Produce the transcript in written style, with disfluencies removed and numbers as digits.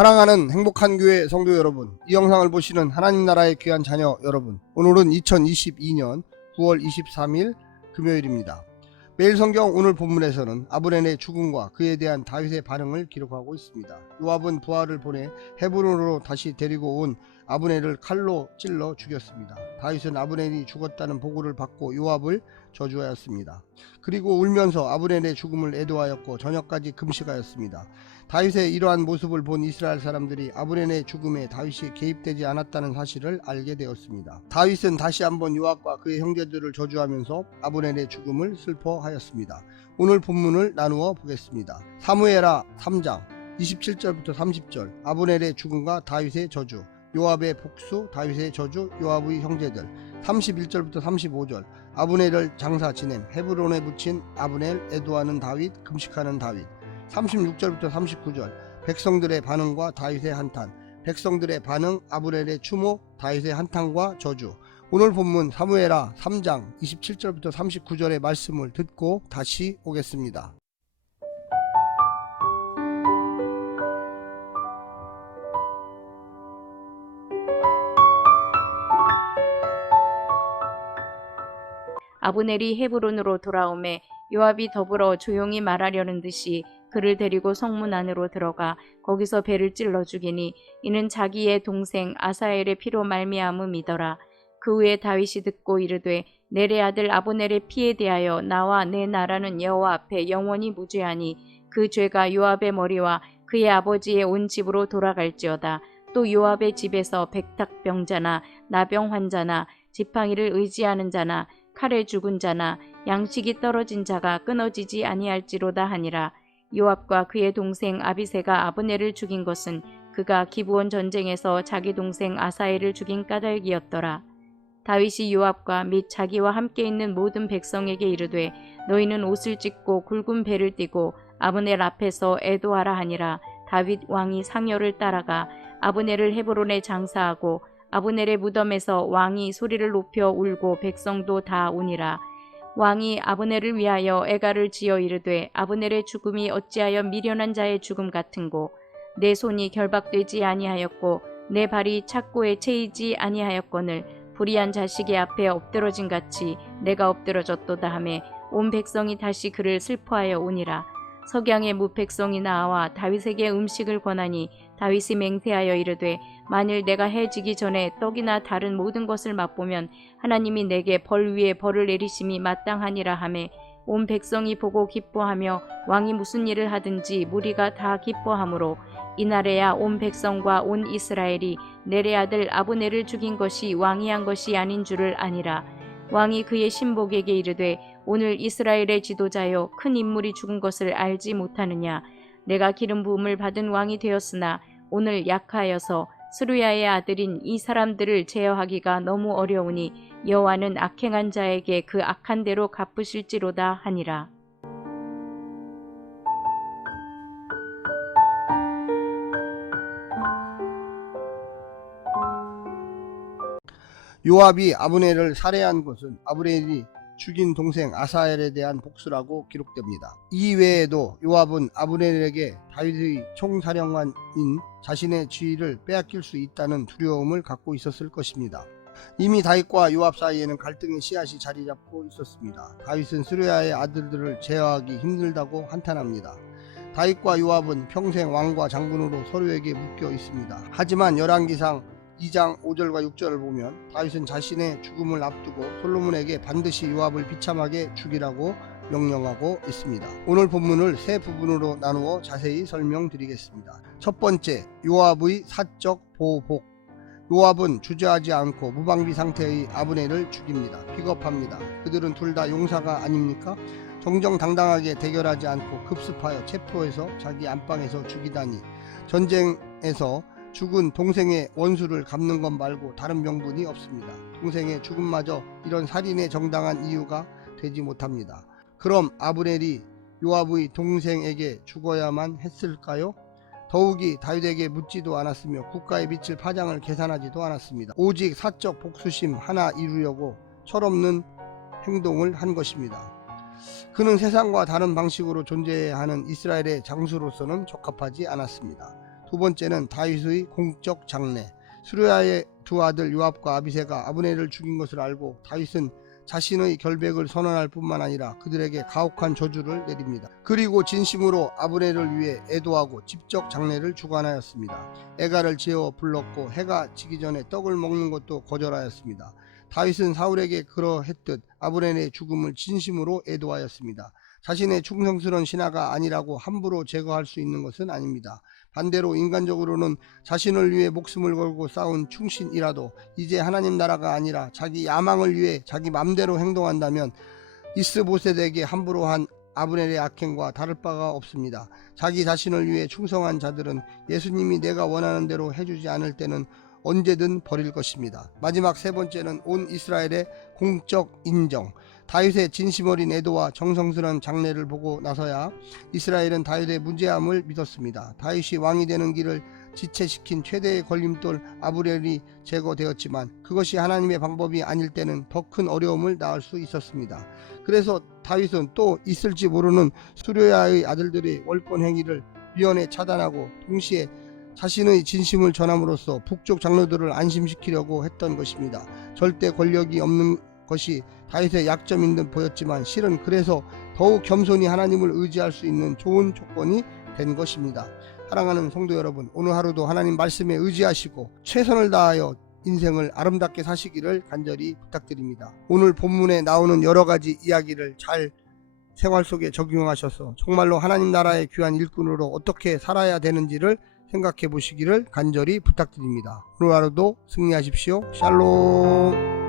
사랑하는 행복한 교회 성도 여러분, 이 영상을 보시는 하나님 나라의 귀한 자녀 여러분, 오늘은 2022년 9월 23일 금요일입니다. 매일 성경 오늘 본문에서는 아브넬의 죽음과 그에 대한 다윗의 반응을 기록하고 있습니다. 요압은 부하를 보내 헤브론으로 다시 데리고 온 아브넬을 칼로 찔러 죽였습니다. 다윗은 아브넬이 죽었다는 보고를 받고 요압을 저주하였습니다. 그리고 울면서 아브넬의 죽음을 애도하였고 저녁까지 금식하였습니다. 다윗의 이러한 모습을 본 이스라엘 사람들이 아브넬의 죽음에 다윗이 개입되지 않았다는 사실을 알게 되었습니다. 다윗은 다시 한번 요압과 그의 형제들을 저주하면서 아브넬의 죽음을 슬퍼하였습니다. 오늘 본문을 나누어 보겠습니다. 사무엘하 3장 27절부터 30절, 아브넬의 죽음과 다윗의 저주, 요압의 복수, 다윗의 저주, 요압의 형제들. 31절부터 35절, 아브넬을 장사 지냄, 헤브론에 붙인 아브넬, 애도하는 다윗, 금식하는 다윗. 36절부터 39절, 백성들의 반응과 다윗의 한탄, 백성들의 반응, 아브넬의 추모, 다윗의 한탄과 저주. 오늘 본문 사무엘하 3장 27절부터 39절의 말씀을 듣고 다시 오겠습니다. 아브넬이 헤브론으로 돌아오매 요압이 더불어 조용히 말하려는 듯이 그를 데리고 성문 안으로 들어가 거기서 배를 찔러 죽이니 이는 자기의 동생 아사엘의 피로 말미암음이더라. 그 후에 다윗이 듣고 이르되 넬의 아들 아브넬의 피에 대하여 나와 내 나라는 여호와 앞에 영원히 무죄하니 그 죄가 요압의 머리와 그의 아버지의 온 집으로 돌아갈지어다. 또 요압의 집에서 백탁병자나 나병 환자나 지팡이를 의지하는 자나 칼에 죽은 자나 양식이 떨어진 자가 끊어지지 아니할지로다 하니라. 요압과 그의 동생 아비새가 아브넬을 죽인 것은 그가 기브온 전쟁에서 자기 동생 아사엘을 죽인 까닭이었더라. 다윗이 요압과 및 자기와 함께 있는 모든 백성에게 이르되 너희는 옷을 찢고 굵은 배를 띠고 아브넬 앞에서 애도하라 하니라. 다윗 왕이 상여를 따라가 아브넬을 헤브론에 장사하고 아브넬의 무덤에서 왕이 소리를 높여 울고 백성도 다 우니라. 왕이 아브넬을 위하여 애가를 지어 이르되 아브넬의 죽음이 어찌하여 미련한 자의 죽음 같은고 내 손이 결박되지 아니하였고 내 발이 착고에 채이지 아니하였거늘 불의한 자식의 앞에 엎드러진 같이 내가 엎드러졌도다 하매 온 백성이 다시 그를 슬퍼하여 우니라. 석양의 무백성이 나와 다윗에게 음식을 권하니 다윗이 맹세하여 이르되 만일 내가 해지기 전에 떡이나 다른 모든 것을 맛보면 하나님이 내게 벌 위에 벌을 내리심이 마땅하니라 하매 온 백성이 보고 기뻐하며 왕이 무슨 일을 하든지 무리가 다 기뻐하므로 이날에야 온 백성과 온 이스라엘이 넬의 아들 아브넬을 죽인 것이 왕이 한 것이 아닌 줄을 아니라. 왕이 그의 신복에게 이르되 오늘 이스라엘의 지도자여 큰 인물이 죽은 것을 알지 못하느냐. 내가 기름 부음을 받은 왕이 되었으나 오늘 약하여서 스루야의 아들인 이 사람들을 제어하기가 너무 어려우니 여호와는 악행한 자에게 그 악한 대로 갚으실지로다 하니라. 요압이 아브넬을 살해한 것은 아브넬이 죽인 동생 아사엘에 대한 복수라고 기록됩니다. 이 외에도 요압은 아브넬에게 다윗의 총사령관인 자신의 지위를 빼앗길 수 있다는 두려움을 갖고 있었을 것입니다. 이미 다윗과 요압 사이에는 갈등의 씨앗이 자리 잡고 있었습니다. 다윗은 스루야의 아들들을 제어하기 힘들다고 한탄합니다. 다윗과 요압은 평생 왕과 장군으로 서로에게 묶여 있습니다. 하지만 열왕기상 2장 5절과 6절을 보면 다윗은 자신의 죽음을 앞두고 솔로몬에게 반드시 요압을 비참하게 죽이라고 명령하고 있습니다. 오늘 본문을 세 부분으로 나누어 자세히 설명드리겠습니다. 첫 번째, 요압의 사적 보복. 요압은 주저하지 않고 무방비 상태의 아브넬을 죽입니다. 비겁합니다. 그들은 둘 다 용사가 아닙니까? 정정당당하게 대결하지 않고 급습하여 체포해서 자기 안방에서 죽이다니. 전쟁에서 죽은 동생의 원수를 갚는 것 말고 다른 명분이 없습니다. 동생의 죽음마저 이런 살인의 정당한 이유가 되지 못합니다. 그럼 아브넬이 요압의 동생에게 죽어야만 했을까요? 더욱이 다윗에게 묻지도 않았으며 국가에 미칠 파장을 계산하지도 않았습니다. 오직 사적 복수심 하나 이루려고 철없는 행동을 한 것입니다. 그는 세상과 다른 방식으로 존재해야 하는 이스라엘의 장수로서는 적합하지 않았습니다. 두 번째는 다윗의 공적 장래. 수르야의 두 아들 요압과 아비새가 아브넬을 죽인 것을 알고 다윗은 자신의 결백을 선언할 뿐만 아니라 그들에게 가혹한 저주를 내립니다. 그리고 진심으로 아브넬을 위해 애도하고 직접 장례를 주관하였습니다. 애가를 재워 불렀고 해가 지기 전에 떡을 먹는 것도 거절하였습니다. 다윗은 사울에게 그러했듯 아브넬의 죽음을 진심으로 애도하였습니다. 자신의 충성스러운 신하가 아니라고 함부로 제거할 수 있는 것은 아닙니다. 반대로 인간적으로는 자신을 위해 목숨을 걸고 싸운 충신이라도 이제 하나님 나라가 아니라 자기 야망을 위해 자기 맘대로 행동한다면 이스보셋에게 함부로 한 아브넬의 악행과 다를 바가 없습니다. 자기 자신을 위해 충성한 자들은 예수님이 내가 원하는 대로 해주지 않을 때는 언제든 버릴 것입니다. 마지막 세 번째는 온 이스라엘의 공적 인정. 다윗의 진심 어린 애도와 정성스러운 장례를 보고 나서야 이스라엘은 다윗의 무죄함을 믿었습니다. 다윗이 왕이 되는 길을 지체시킨 최대의 걸림돌 아브넬이 제거되었지만 그것이 하나님의 방법이 아닐 때는 더 큰 어려움을 낳을 수 있었습니다. 그래서 다윗은 또 있을지 모르는 수르야의 아들들의 월권 행위를 미연에 차단하고 동시에 자신의 진심을 전함으로써 북쪽 장로들을 안심시키려고 했던 것입니다. 절대 권력이 없는 것이 다윗의 약점인 듯 보였지만 실은 그래서 더욱 겸손히 하나님을 의지할 수 있는 좋은 조건이 된 것입니다. 사랑하는 성도 여러분, 오늘 하루도 하나님 말씀에 의지하시고 최선을 다하여 인생을 아름답게 사시기를 간절히 부탁드립니다. 오늘 본문에 나오는 여러가지 이야기를 잘 생활 속에 적용하셔서 정말로 하나님 나라의 귀한 일꾼으로 어떻게 살아야 되는지를 생각해 보시기를 간절히 부탁드립니다. 오늘 하루도 승리하십시오. 샬롬.